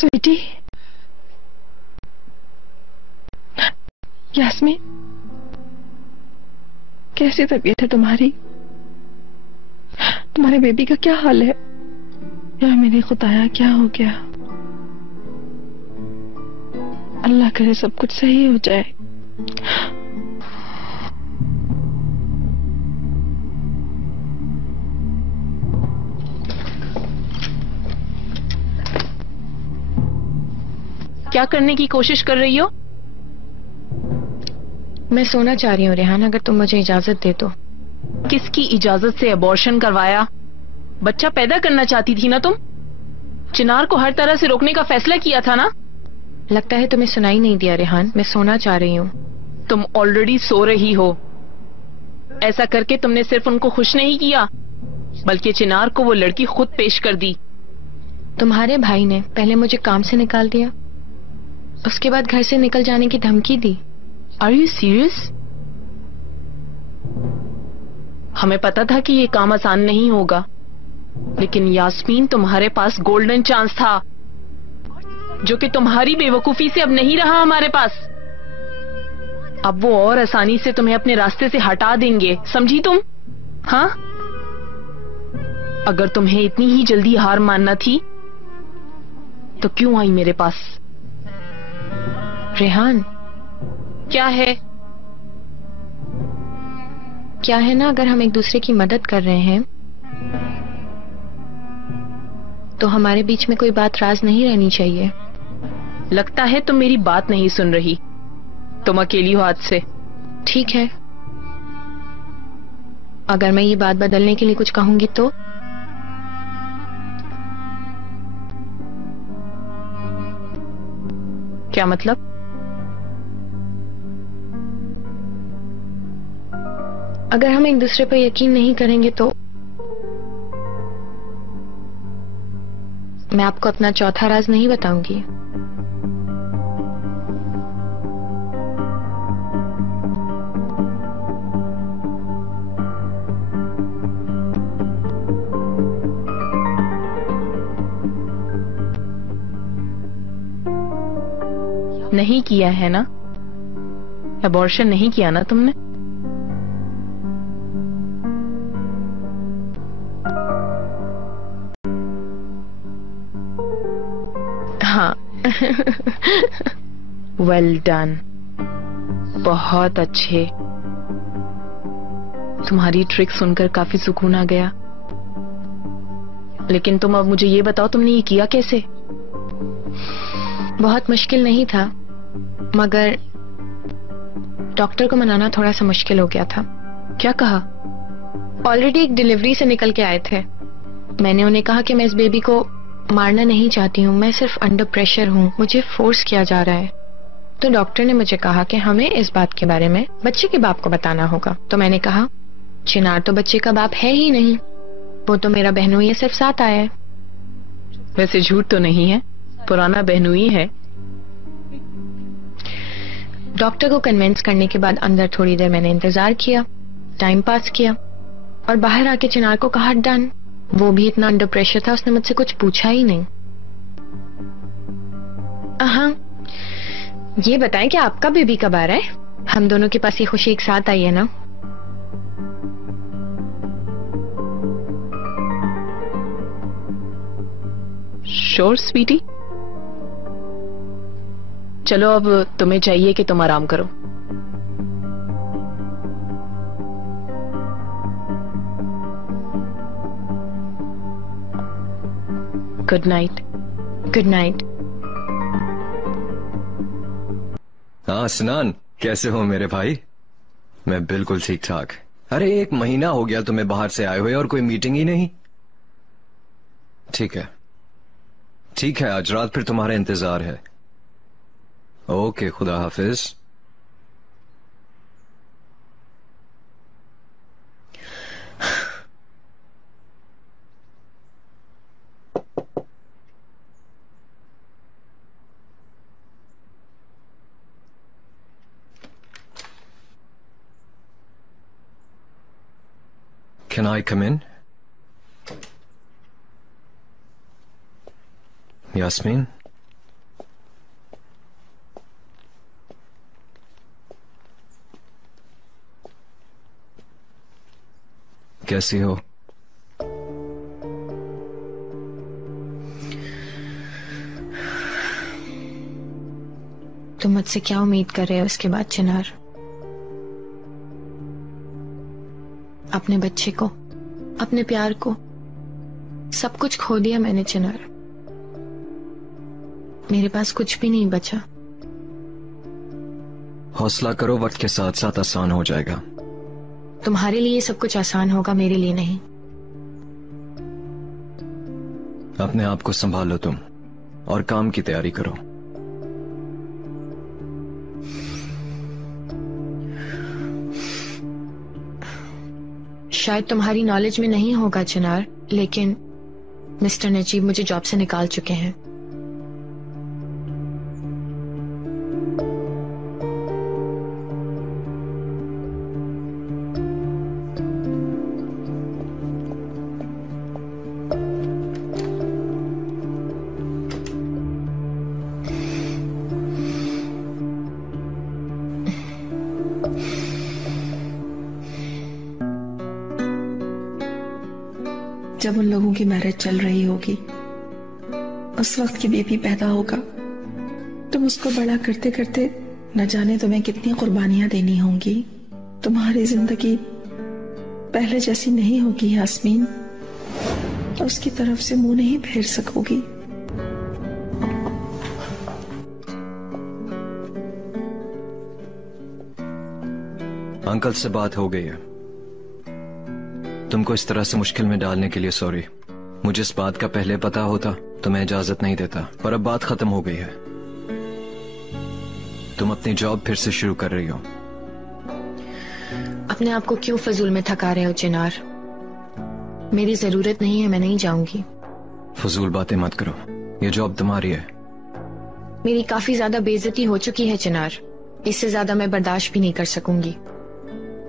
स्वीटी, यास्मीन, कैसी तबीयत है तुम्हारी? तुम्हारे बेबी का क्या हाल है? या मेरे खुदाया, क्या हो गया? अल्लाह करे सब कुछ सही हो जाए। क्या करने की कोशिश कर रही हो? मैं सोना चाह रही हूँ रेहान, अगर तुम मुझे इजाजत दे तो। किसकी इजाजत से अबॉर्शन करवाया? बच्चा पैदा करना चाहती थी ना तुम? चिनार को हर तरह से रोकने का फैसला किया था ना? लगता है तुम्हें सुनाई नहीं दिया रेहान, मैं सोना चाह रही हूँ। तुम ऑलरेडी सो रही हो। ऐसा करके तुमने सिर्फ उनको खुश नहीं किया, बल्कि चिनार को वो लड़की खुद पेश कर दी। तुम्हारे भाई ने पहले मुझे काम से निकाल दिया, उसके बाद घर से निकल जाने की धमकी दी। Are you serious? हमें पता था कि ये काम आसान नहीं होगा, लेकिन यास्मीन तुम्हारे पास गोल्डन चांस था, जो कि तुम्हारी बेवकूफी से अब नहीं रहा हमारे पास। अब वो और आसानी से तुम्हें अपने रास्ते से हटा देंगे, समझी तुम? हाँ? अगर तुम्हें इतनी ही जल्दी हार मानना थी तो क्यों आई मेरे पास? रेहान, क्या है? क्या है ना, अगर हम एक दूसरे की मदद कर रहे हैं तो हमारे बीच में कोई बात राज नहीं रहनी चाहिए। लगता है तुम मेरी बात नहीं सुन रही। तुम अकेली हो आज से। ठीक है, अगर मैं ये बात बदलने के लिए कुछ कहूंगी तो? क्या मतलब? अगर हम एक दूसरे पर यकीन नहीं करेंगे तो मैं आपको अपना चौथा राज नहीं बताऊंगी। नहीं किया है ना? अबॉर्शन नहीं किया ना तुमने? हाँ। वेल डन, बहुत अच्छे। तुम्हारी ट्रिक सुनकर काफी सुकून आ गया। लेकिन तुम अब मुझे ये बताओ, तुमने ये किया कैसे? बहुत मुश्किल नहीं था, मगर डॉक्टर को मनाना थोड़ा सा मुश्किल हो गया था। क्या कहा? ऑलरेडी एक डिलीवरी से निकल के आए थे। मैंने उन्हें कहा कि मैं इस बेबी को मारना नहीं चाहती हूँ, मैं सिर्फ अंडर प्रेशर हूँ, मुझे फोर्स किया जा रहा है। तो डॉक्टर ने मुझे कहा कि हमें इस बात के बारे में बच्चे के बाप को बताना होगा। तो मैंने कहा, चिनार तो बच्चे का बाप है ही नहीं, वो तो मेरा बहनोई है, सिर्फ साथ आया है। वैसे झूठ तो नहीं है, पुराना बहनोई है। डॉक्टर को कन्विंस करने के बाद अंदर थोड़ी देर मैंने इंतजार किया, टाइम पास किया, और बाहर आके चिनार को कहा डन। वो भी इतना अंडर प्रेशर था, उसने मुझसे कुछ पूछा ही नहीं। हाँ, ये बताएं कि आपका बेबी कब आ रहा है? हम दोनों के पास ये खुशी एक साथ आई है ना? श्योर स्वीटी। चलो अब तुम्हें चाहिए कि तुम आराम करो। Good night. Good night. हाँ स्नान, कैसे हो मेरे भाई? मैं बिल्कुल ठीक ठाक। अरे 1 महीना हो गया तुम्हें बाहर से आए हुए और कोई मीटिंग ही नहीं। ठीक है ठीक है, आज रात फिर तुम्हारा इंतजार है। ओके, खुदा हाफिज। Can I come in? Yasmin, कैसी हो? तुम मुझसे क्या उम्मीद कर रहे हो इसके बाद चिनार? अपने बच्चे को, अपने प्यार को, सब कुछ खो दिया मैंने चिनार। मेरे पास कुछ भी नहीं बचा। हौसला करो, वक्त के साथ साथ आसान हो जाएगा। तुम्हारे लिए सब कुछ आसान होगा, मेरे लिए नहीं। अपने आप को संभालो तुम, और काम की तैयारी करो। शायद तुम्हारी नॉलेज में नहीं होगा चिनार, लेकिन मिस्टर नजीब मुझे जॉब से निकाल चुके हैं। जब उन लोगों की मैरिज चल रही होगी, उस वक्त की बेबी पैदा होगा, तुम उसको बड़ा करते करते न जाने तुम्हें कितनी कुर्बानियां देनी होंगी। तुम्हारी जिंदगी पहले जैसी नहीं होगी यास्मीन, और उसकी तरफ से मुंह नहीं फेर सकोगी। अंकल से बात हो गई है। तुमको इस तरह से मुश्किल में डालने के लिए सॉरी। मुझे इस बात का पहले पता होता तो मैं इजाजत नहीं देता, पर अब बात खत्म हो गई है। तुम अपनी जॉब फिर से शुरू कर रही हो। अपने आप को क्यों फजूल में थका रहे हो चिनार? मेरी जरूरत नहीं है, मैं नहीं जाऊंगी। फजूल बातें मत करो, ये जॉब तुम्हारी है। मेरी काफी ज्यादा बेइज्जती हो चुकी है चिनार, इससे ज्यादा मैं बर्दाश्त भी नहीं कर सकूंगी।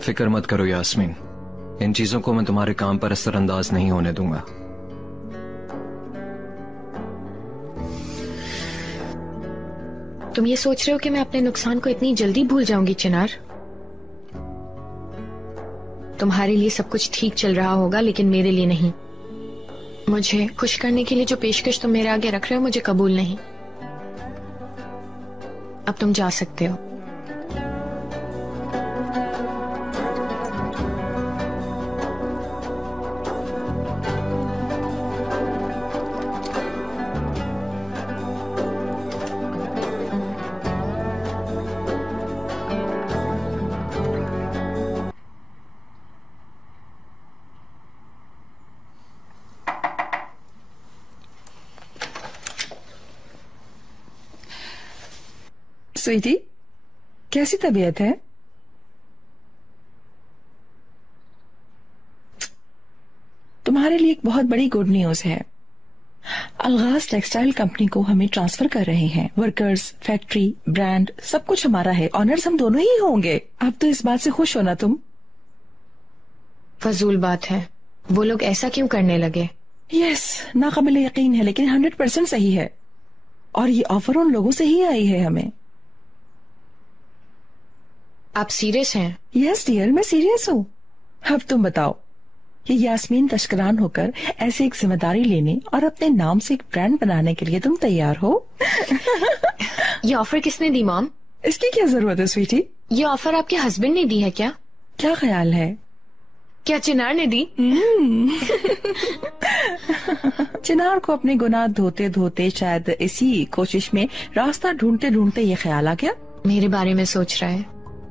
फिक्र मत करो यास्मीन, इन चीजों को मैं तुम्हारे काम पर असरअंदाज नहीं होने दूंगा। तुम ये सोच रहे हो कि मैं अपने नुकसान को इतनी जल्दी भूल जाऊंगी चिनार? तुम्हारे लिए सब कुछ ठीक चल रहा होगा, लेकिन मेरे लिए नहीं। मुझे खुश करने के लिए जो पेशकश तुम मेरे आगे रख रहे हो, मुझे कबूल नहीं। अब तुम जा सकते हो। स्वीटी, कैसी तबीयत है? तुम्हारे लिए एक बहुत बड़ी गुड न्यूज है। अलगाज टेक्सटाइल कंपनी को हमें ट्रांसफर कर रहे हैं। वर्कर्स, फैक्ट्री, ब्रांड, सब कुछ हमारा है। ऑनर्स हम दोनों ही होंगे। अब तो इस बात से खुश हो ना तुम? फजूल बात है, वो लोग ऐसा क्यों करने लगे? यस, नाकाबिले यकीन है, लेकिन 100% सही है। और ये ऑफर उन लोगों से ही आई है हमें। आप सीरियस हैं? यस डियर, मैं सीरियस हूँ। अब तुम बताओ, ये यास्मीन तश्करान होकर ऐसे एक जिम्मेदारी लेने और अपने नाम से एक ब्रांड बनाने के लिए तुम तैयार हो? ये ऑफर किसने दी मॉम? इसकी क्या जरूरत है स्वीटी? ये ऑफर आपके हस्बैंड ने दी है क्या? क्या ख्याल है? क्या चिनार ने दी? चिनार को अपने गुनाह धोते धोते शायद इसी कोशिश में रास्ता ढूंढते ढूंढते ये ख्याल आ गया। मेरे बारे में सोच रहा है।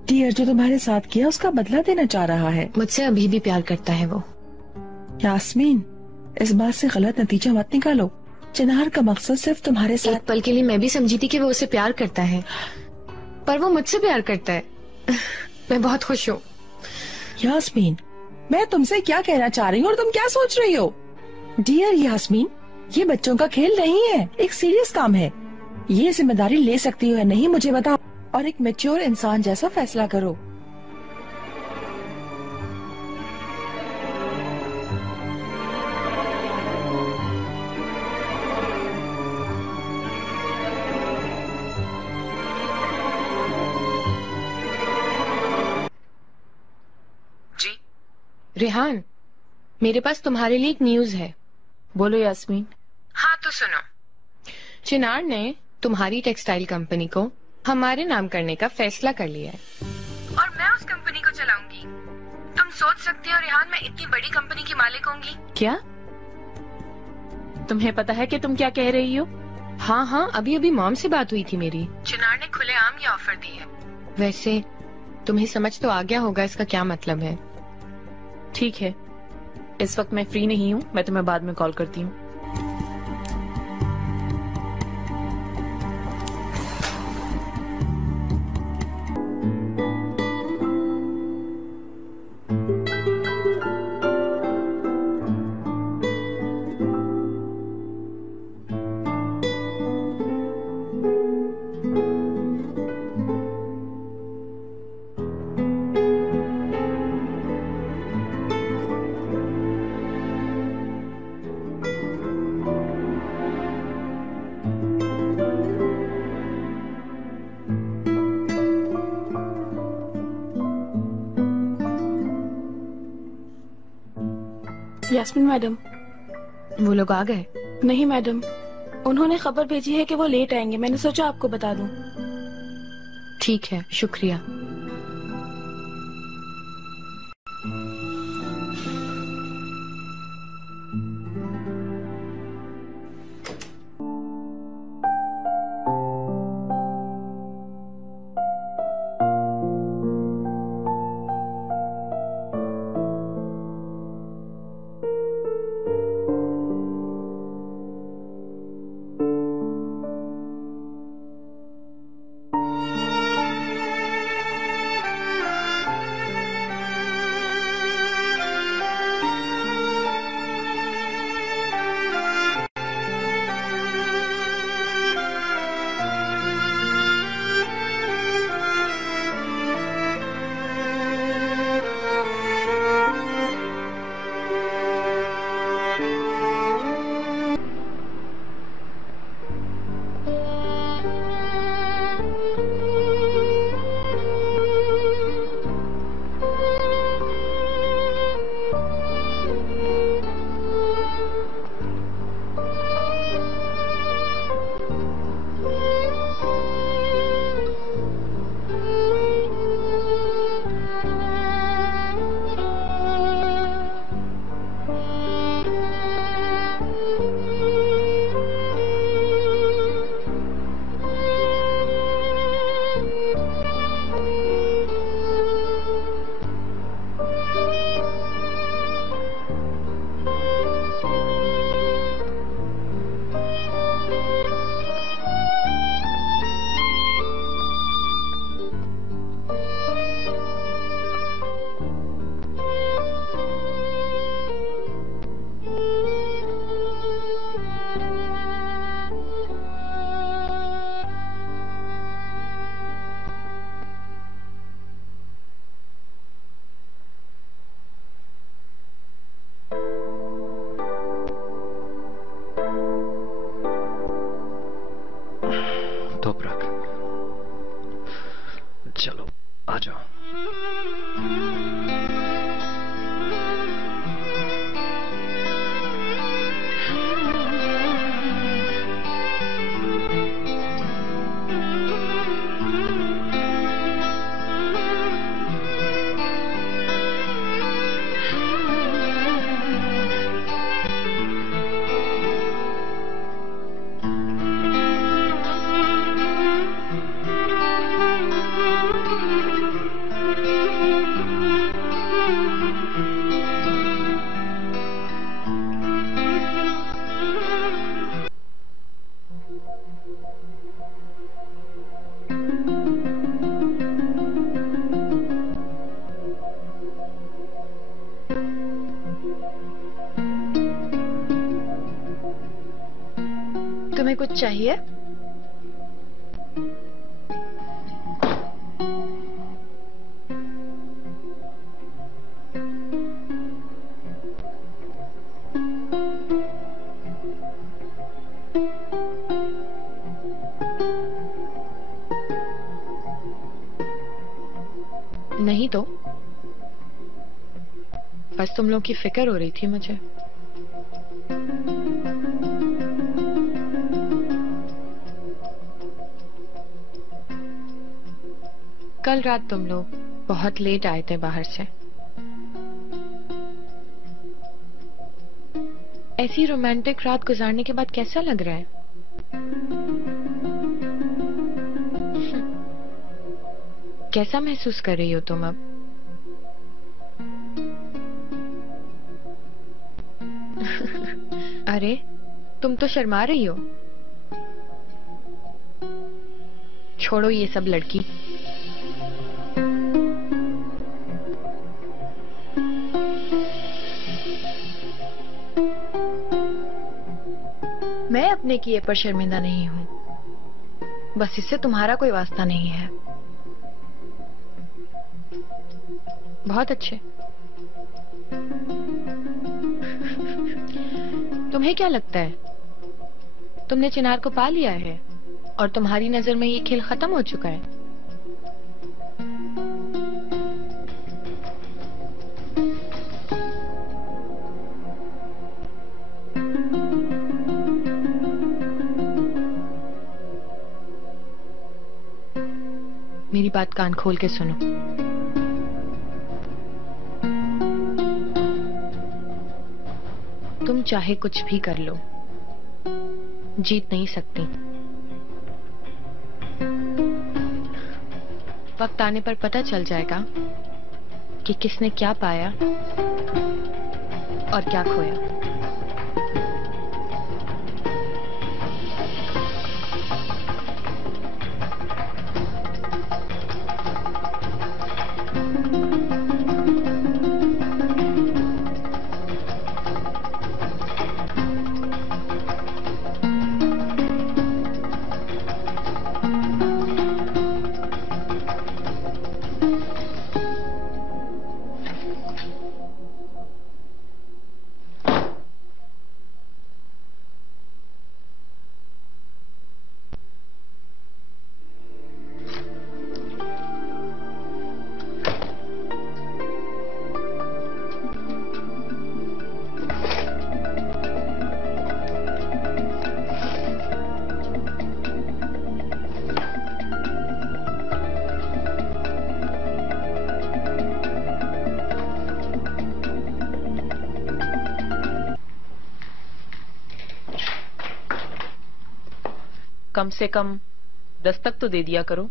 डियर, जो तुम्हारे साथ किया उसका बदला देना चाह रहा है। मुझसे अभी भी प्यार करता है वो। यास्मीन, इस बात से गलत नतीजा मत निकालो। चिनार का मकसद सिर्फ तुम्हारे साथ। एक पल के लिए मैं भी समझी थी कि वो उसे प्यार करता है, पर वो मुझसे प्यार करता है। मैं बहुत खुश हूँ। यास्मीन, मैं तुमसे क्या कहना चाह रही हूँ और तुम क्या सोच रही हो? डियर यास्मीन, ये बच्चों का खेल नहीं है, एक सीरियस काम है। ये जिम्मेदारी ले सकती हो या नहीं मुझे बताओ, और एक मैच्योर इंसान जैसा फैसला करो। रेहान, मेरे पास तुम्हारे लिए एक न्यूज है। बोलो यास्मीन। हाँ तो सुनो, चिनार ने तुम्हारी टेक्सटाइल कंपनी को हमारे नाम करने का फैसला कर लिया है और मैं उस कंपनी को चलाऊंगी। तुम सोच सकती हो रेहान, मैं इतनी बड़ी कंपनी की मालिक होंगी। क्या तुम्हें पता है कि तुम क्या कह रही हो? हाँ हाँ, अभी अभी मॉम से बात हुई थी मेरी। चिनार ने खुलेआम ये ऑफर दी है। वैसे तुम्हें समझ तो आ गया होगा इसका क्या मतलब है। ठीक है, इस वक्त मैं फ्री नहीं हूँ, मैं तुम्हें बाद में कॉल करती हूँ। यास्मीन मैडम। वो लोग आ गए? नहीं मैडम, उन्होंने खबर भेजी है कि वो लेट आएंगे, मैंने सोचा आपको बता दूं। ठीक है, शुक्रिया। चलो आ जाओ। तुम्हें कुछ चाहिए? नहीं तो बस तुम लोग की फिक्र हो रही थी मुझे। कल रात तुम लोग बहुत लेट आए थे बाहर से। ऐसी रोमांटिक रात गुजारने के बाद कैसा लग रहा है? कैसा महसूस कर रही हो तुम अब? अरे तुम तो शर्मा रही हो। छोड़ो ये सब लड़की। मैं अपने किए पर शर्मिंदा नहीं हूं, बस इससे तुम्हारा कोई वास्ता नहीं है। बहुत अच्छे। तुम्हें क्या लगता है तुमने चिनार को पा लिया है और तुम्हारी नजर में ये खेल खत्म हो चुका है? मेरी बात कान खोल के सुनो। तुम चाहे कुछ भी कर लो, जीत नहीं सकती। वक्त आने पर पता चल जाएगा कि किसने क्या पाया और क्या खोया। कम से कम दस्तक तो दे दिया करो।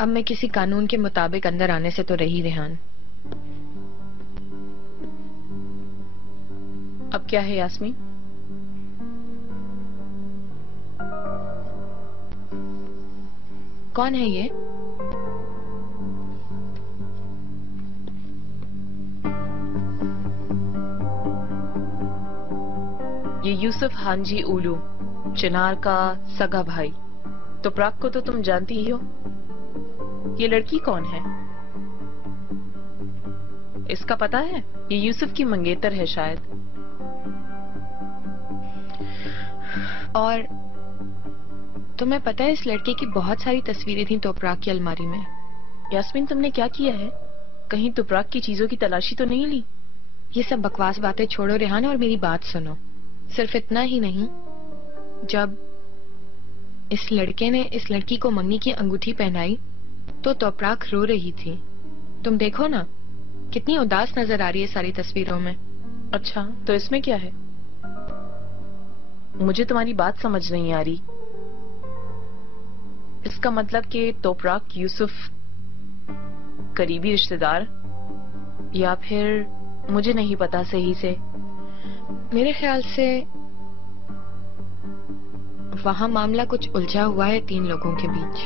अब मैं किसी कानून के मुताबिक अंदर आने से तो रही रेहान। अब क्या है यास्मीन? कौन है ये? ये यूसुफ हांजी उलू, चिनार का सगा भाई। तुपराक को तो तुम जानती ही हो। ये लड़की कौन है? इसका पता है? ये यूसुफ की मंगेतर है शायद। और तुम्हें पता है इस लड़के की बहुत सारी तस्वीरें थी तुपराक की अलमारी में। यास्मीन तुमने क्या किया है? कहीं तुपराक की चीजों की तलाशी तो नहीं ली? ये सब बकवास बातें छोड़ो रेहान और मेरी बात सुनो। सिर्फ इतना ही नहीं, जब इस लड़के ने इस लड़की को मंगनी की अंगूठी पहनाई तो तुपराक रो रही थी। तुम देखो ना, कितनी उदास नजर आ रही है सारी तस्वीरों में। अच्छा, तो इसमें क्या है? मुझे तुम्हारी बात समझ नहीं आ रही। इसका मतलब कि तुपराक यूसुफ करीबी रिश्तेदार, या फिर मुझे नहीं पता सही से। मेरे ख्याल से वहां मामला कुछ उलझा हुआ है 3 लोगों के बीच।